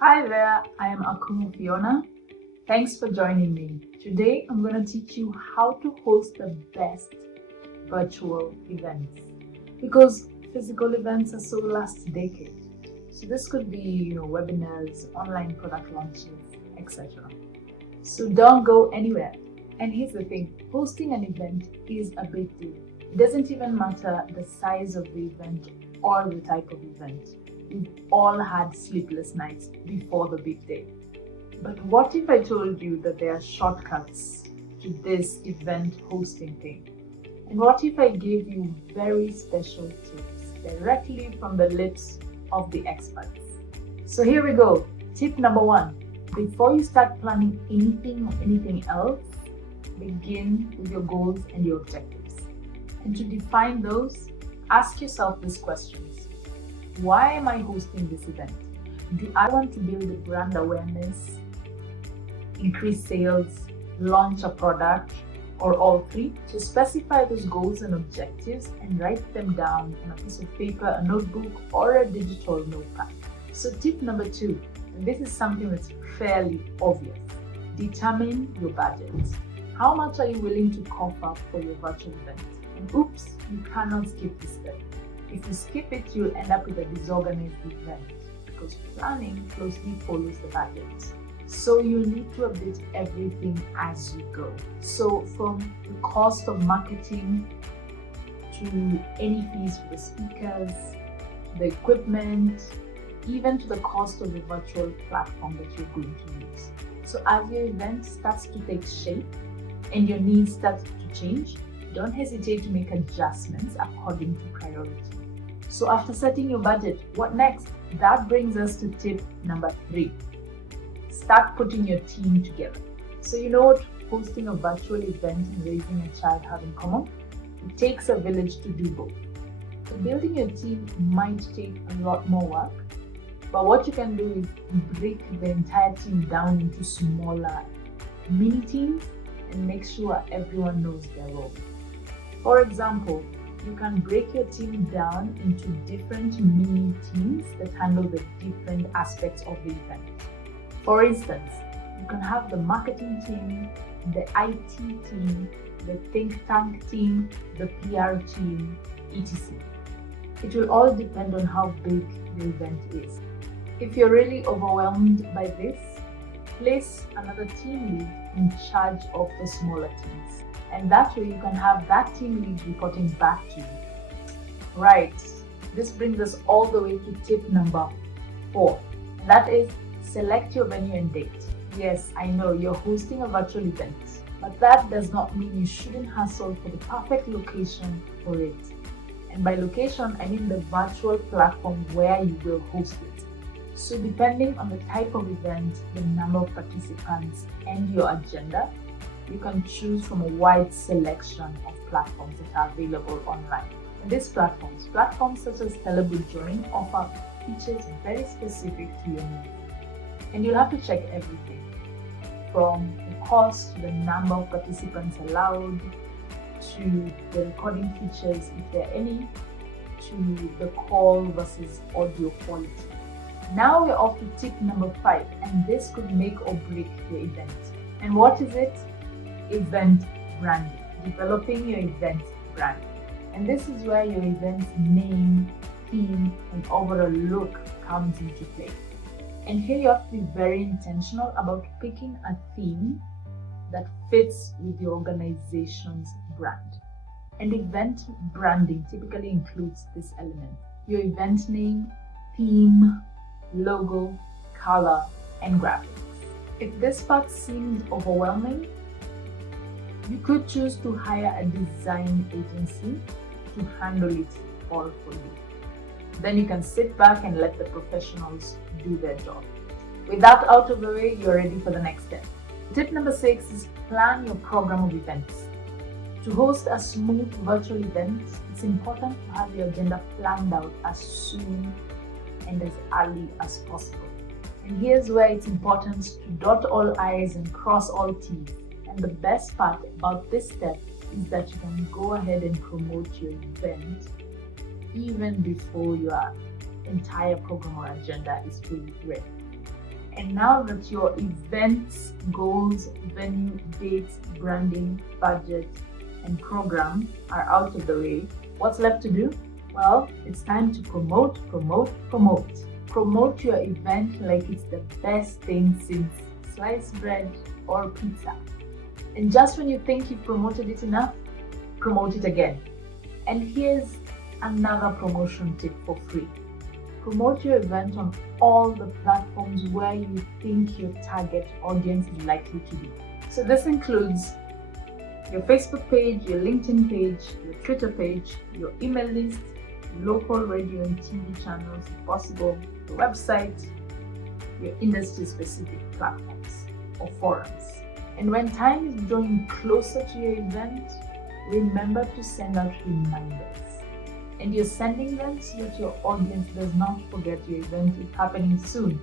Hi there, I am Akumu Fiona. Thanks for joining me. Today I'm going to teach you how to host the best virtual events because physical events are so last decade. So this could be, webinars, online product launches, etc. So don't go anywhere. And here's the thing, hosting an event is a big deal. It doesn't even matter the size of the event or the type of event. We've all had sleepless nights before the big day. But what if I told you that there are shortcuts to this event hosting thing? And what if I gave you very special tips directly from the lips of the experts? So here we go. Tip number 1. Before you start planning anything or anything else, begin with your goals and your objectives. And to define those, ask yourself these questions. Why am I hosting this event? Do I want to build a brand awareness, increase sales, launch a product, or all three? So specify those goals and objectives and write them down on a piece of paper, a notebook, or a digital notepad. So tip number 2, and this is something that's fairly obvious. Determine your budget. How much are you willing to cough up for your virtual event? And oops, you cannot skip this step. If you skip it, you'll end up with a disorganized event because planning closely follows the budget. So you need to update everything as you go. So from the cost of marketing to any fees for the speakers, the equipment, even to the cost of the virtual platform that you're going to use. So as your event starts to take shape and your needs start to change, don't hesitate to make adjustments according to priority. So after setting your budget, what next? That brings us to tip number 3. Start putting your team together. So you know what hosting a virtual event and raising a child have in common? It takes a village to do both. So building your team might take a lot more work, but what you can do is break the entire team down into smaller mini teams and make sure everyone knows their role. For example, you can break your team down into different mini teams that handle the different aspects of the event. For instance, you can have the marketing team, the IT team, the think tank team, the PR team, etc. It will all depend on how big the event is. If you're really overwhelmed by this, place another team lead in charge of the smaller teams. And that way you can have that team lead reporting back to you. Right, this brings us all the way to tip number 4. And that is select your venue and date. Yes, I know you're hosting a virtual event, but that does not mean you shouldn't hustle for the perfect location for it. And by location, I mean the virtual platform where you will host it. So depending on the type of event, the number of participants, and your agenda, you can choose from a wide selection of platforms that are available online. And these platforms such as Telebo Join, offer features very specific to your needs. And you'll have to check everything from the cost to the number of participants allowed to the recording features, if there are any, to the call versus audio quality. Now we're off to tip number 5, and this could make or break your event. And what is it? Event branding. Developing your event brand. And this is where your event's name, theme, and overall look comes into play. And here you have to be very intentional about picking a theme that fits with your organization's brand. And event branding typically includes this element: your event name, theme, logo, color, and graphics. If this part seems overwhelming, you could choose to hire a design agency to handle it all for you. Then you can sit back and let the professionals do their job. With that out of the way, you're ready for the next step. Tip number 6 is plan your program of events. To host a smooth virtual event, it's important to have your agenda planned out as soon and as early as possible. And here's where it's important to dot all I's and cross all T's. And the best part about this step is that you can go ahead and promote your event even before your entire program or agenda is fully ready. And now that your events, goals, venue, dates, branding, budget, and program are out of the way, what's left to do? Well, it's time to promote. Promote your event like it's the best thing since sliced bread or pizza. And just when you think you've promoted it enough, promote it again. And here's another promotion tip for free. Promote your event on all the platforms where you think your target audience is likely to be. So this includes your Facebook page, your LinkedIn page, your Twitter page, your email list, local radio and TV channels if possible, your website, your industry-specific platforms or forums. And when time is drawing closer to your event, remember to send out reminders. And you're sending them so that your audience does not forget your event is happening soon.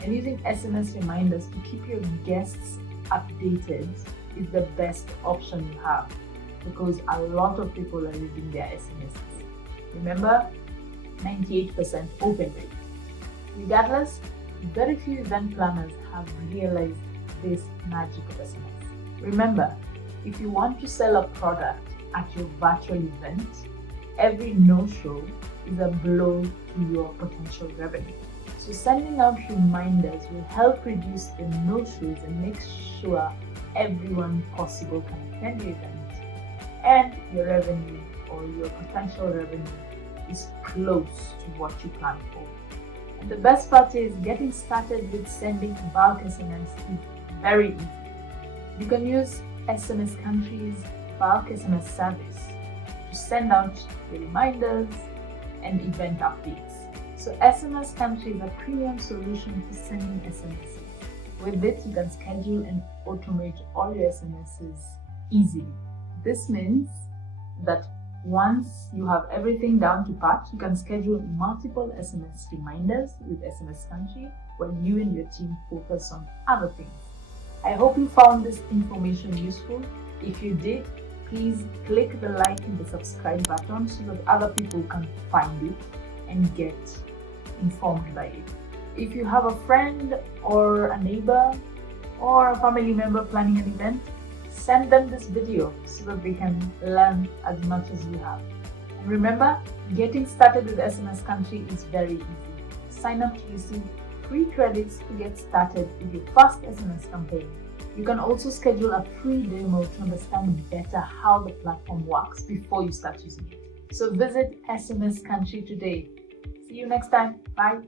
And using SMS reminders to keep your guests updated is the best option you have, because a lot of people are reading their SMSs. Remember, 98% open rate. Regardless, very few event planners have realized this magic of SMS. Remember, if you want to sell a product at your virtual event, every no-show is a blow to your potential revenue. So sending out reminders will help reduce the no-shows and make sure everyone possible can attend your event, and your revenue or your potential revenue is close to what you planned for. And the best part is getting started with sending bulk SMS is very easy. You can use SMS Country's bulk SMS service to send out the reminders and event updates. So SMS Country is a premium solution for sending SMSs. With it, you can schedule and automate all your SMSs easily. This means that once you have everything down to pat, you can schedule multiple SMS reminders with SMS Country while you and your team focus on other things. I hope you found this information useful. If you did, please click the like and the subscribe button so that other people can find it and get informed by it. If you have a friend or a neighbor or a family member planning an event, send them this video so that they can learn as much as you have. And remember, getting started with SMS Country is very easy. Sign up to receive free credits to get started with your first SMS campaign. You can also schedule a free demo to understand better how the platform works before you start using it. So visit SMS Country today. See you next time. Bye.